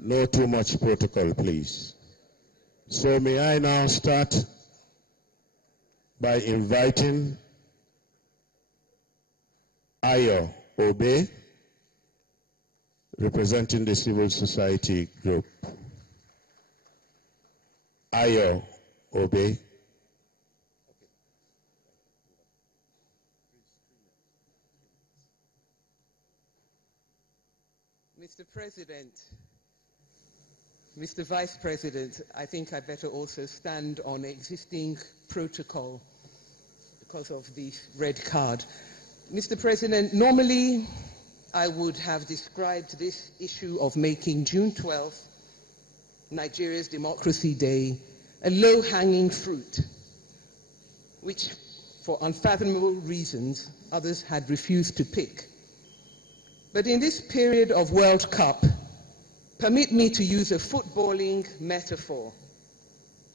No too much protocol, please. So may I now start by inviting Ayo Obe, representing the civil society group. Ayo Obe. Mr. President, Mr. Vice President, I think I better also stand on existing protocol because of the red card. Mr. President, normally I would have described this issue of making June 12th Nigeria's Democracy Day a low-hanging fruit, which for unfathomable reasons others had refused to pick. But in this period of World Cup, permit me to use a footballing metaphor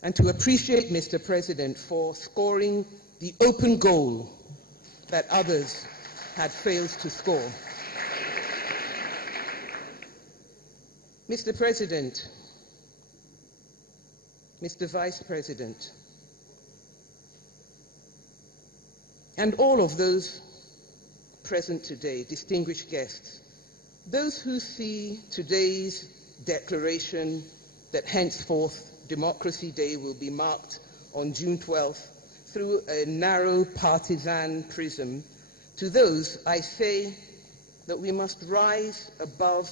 and to appreciate Mr. President for scoring the open goal that others had failed to score. Mr. President, Mr. Vice President, and all of those present today, distinguished guests, those who see today's declaration that henceforth Democracy Day will be marked on June 12th through a narrow partisan prism, to those I say that we must rise above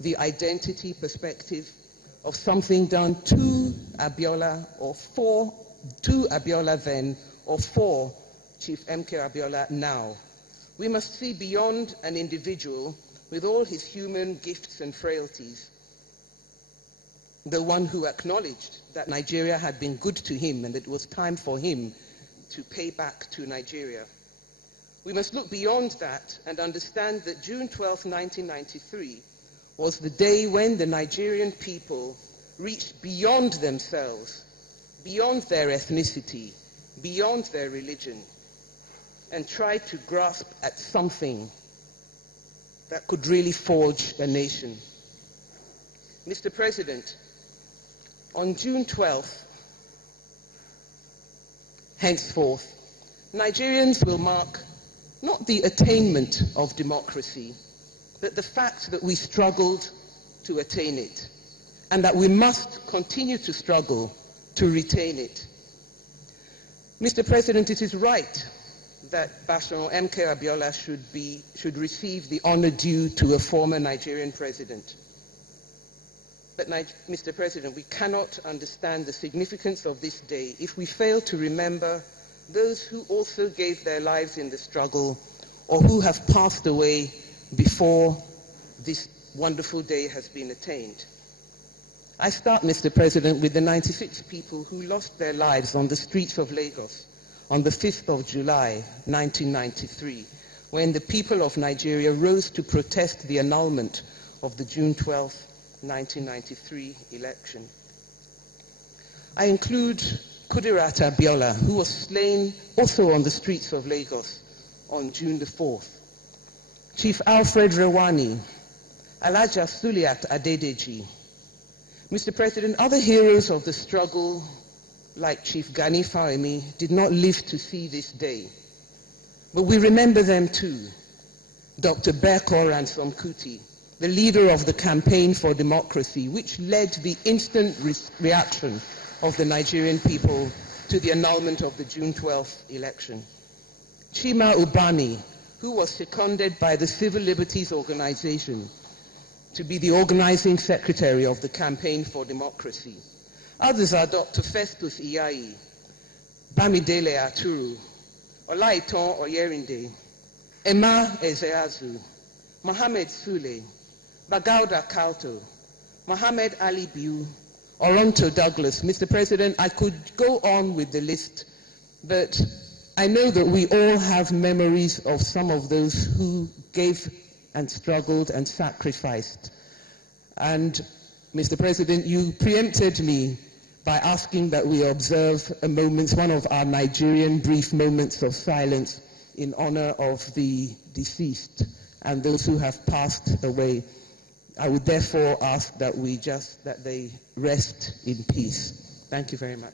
the identity perspective of something done to Abiola or for Abiola then or for Chief M.K. Abiola now. We must see beyond an individual with all his human gifts and frailties, the one who acknowledged that Nigeria had been good to him and that it was time for him to pay back to Nigeria. We must look beyond that and understand that June 12, 1993 was the day when the Nigerian people reached beyond themselves, beyond their ethnicity, beyond their religion, and tried to grasp at something that could really forge a nation. Mr. President, on June 12th, henceforth, Nigerians will mark not the attainment of democracy, but the fact that we struggled to attain it, and that we must continue to struggle to retain it. Mr. President, it is right that Bashir M.K. Abiola should receive the honor due to a former Nigerian president. But, Mr. President, we cannot understand the significance of this day if we fail to remember those who also gave their lives in the struggle or who have passed away before this wonderful day has been attained. I start, Mr. President, with the 96 people who lost their lives on the streets of Lagos on the 5th of July, 1993, when the people of Nigeria rose to protest the annulment of the June 12, 1993 election. I include Kudirat Abiola, who was slain also on the streets of Lagos on June the 4th. Chief Alfred Rewani, Alhaja Suliat Adedeji. Mr. President, other heroes of the struggle like Chief Gani Fahimi did not live to see this day. But we remember them too. Dr. Beko Ransom Kuti, the leader of the Campaign for Democracy, which led the instant reaction of the Nigerian people to the annulment of the June 12th election. Chima Ubani, who was seconded by the Civil Liberties Organization to be the organizing secretary of the Campaign for Democracy. Others are Dr. Festus Iyayi, Bamidele Aturu, Olaiton Oyerinde, Emma Ezeazu, Mohammed Sule, Bagauda Kauto, Mohammed Ali Biu, Oronto Douglas. Mr. President, I could go on with the list, but I know that we all have memories of some of those who gave and struggled and sacrificed. And Mr. President, you preempted me by asking that we observe a moment, one of our Nigerian brief moments of silence in honor of the deceased and those who have passed away. I would therefore ask that they rest in peace. Thank you very much.